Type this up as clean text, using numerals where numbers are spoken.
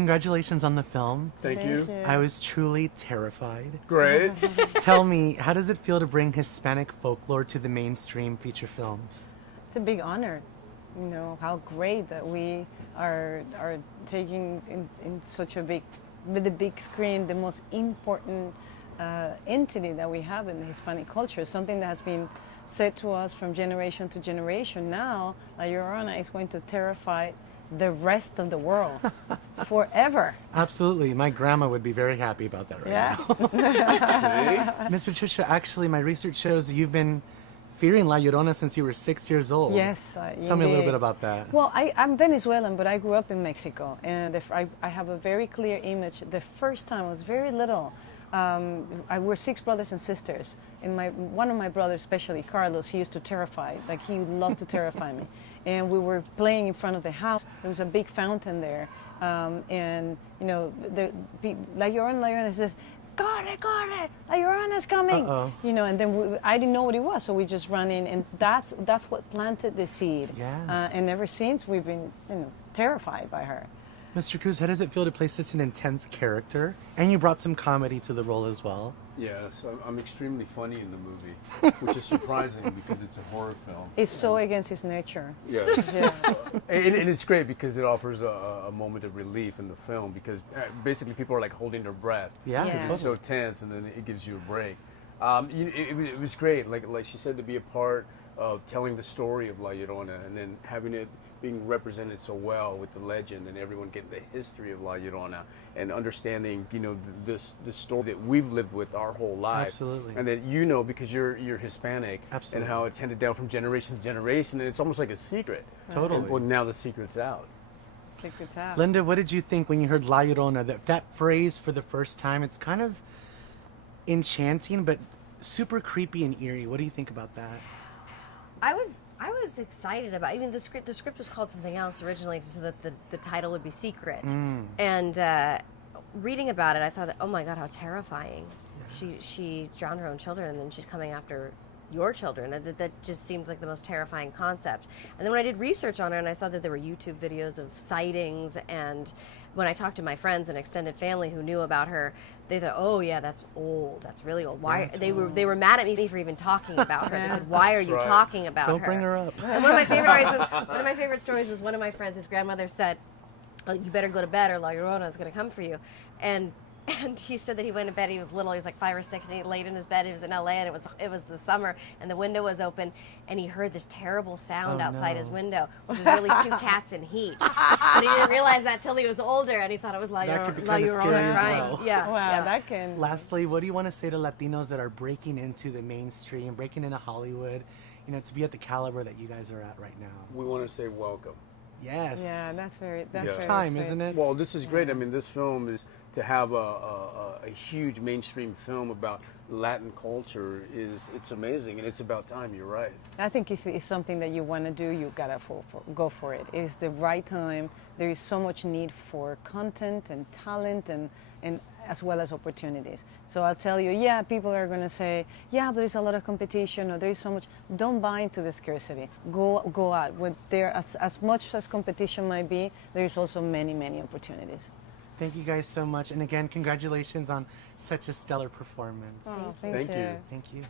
congratulations on the film. Thank you. I was truly terrified. Great. Tell me, how does it feel to bring Hispanic folklore to the mainstream feature films? It's a big honor. You know, how great that we are taking in such a big, with the big screen, the most important entity that we have in the Hispanic culture, something that has been said to us from generation to generation. Now, La Llorona is going to terrify the rest of the world forever. Absolutely. My grandma would be very happy about that right now. Miss Patricia, actually, my research shows you've been fearing La Llorona since you were 6 years old. Yes. Tell me a little bit about that. Well, I'm Venezuelan, but I grew up in Mexico. And I have a very clear image. The first time I was very little. We're 6 brothers and sisters. And one of my brothers, especially Carlos, he used to terrify. Like, he loved to terrify me. And we were playing in front of the house. There was a big fountain there. And, you know, La Llorona says, corre, corre, La Llorona's coming. You know, and then I didn't know what it was, so we just ran in. And that's what planted the seed. Yeah. And ever since, we've been, you know, terrified by her. Mr. Cruz, how does it feel to play such an intense character? And you brought some comedy to the role as well. Yes, I'm extremely funny in the movie, which is surprising because it's a horror film. It's so against his nature. Yes. Yes. And it's great because it offers a moment of relief in the film because basically people are like holding their breath. Yeah, Yeah. It's so tense, and then it gives you a break. It was great, like she said, to be a part of telling the story of La Llorona and then having it being represented so well with the legend and everyone getting the history of La Llorona and understanding, you know, this story that we've lived with our whole life. Absolutely. And that you know because you're Hispanic. Absolutely. And how it's handed down from generation to generation, and it's almost like a secret. Totally. And, well, now the secret's out. Secret's out. Linda, what did you think when you heard La Llorona? That phrase for the first time, it's kind of enchanting, but super creepy and eerie. What do you think about that? I was excited about. I mean, the script was called something else originally, so that the title would be Secret. And reading about it, I thought, oh my God, how terrifying! Yeah. She drowned her own children, and then she's coming after your children. That just seemed like the most terrifying concept. And then when I did research on her, and I saw that there were YouTube videos of sightings, and when I talked to my friends and extended family who knew about her, they thought, "Oh yeah, that's old. That's really old. Why?" They were mad at me for even talking about her. They said, "Why are you talking about her? Don't bring her up." And one of my favorite stories was one of my friends. His grandmother said, "Oh, you better go to bed, or La Llorona is going to come for you." And he said that he went to bed. He was little. He was like 5 or 6. And he laid in his bed. He was in LA, and it was the summer, and the window was open, and he heard this terrible sound outside his window, which was really 2 cats in heat. But he didn't realize that till he was older, and he thought it was La Llorona crying. Well. Yeah. Wow, yeah. that can. Lastly, what do you want to say to Latinos that are breaking into the mainstream, breaking into Hollywood, you know, to be at the caliber that you guys are at right now? We want to say welcome. Yes. Yeah, that's very. That's It's very time, sweet. isn't it? Well, this is great. I mean, this film is to have a huge mainstream film about Latin culture it's amazing, and it's about time. You're right. I think if it's something that you want to do, you gotta go for it. It is the right time. There is so much need for content and talent and as well as opportunities. So I'll tell you, yeah, people are going to say, yeah, but there's a lot of competition or there is so much. Don't buy into the scarcity. Go out. With there, as much as competition might be, there is also many, many opportunities. Thank you guys so much. And again, congratulations on such a stellar performance. Oh, Thank you. Thank you.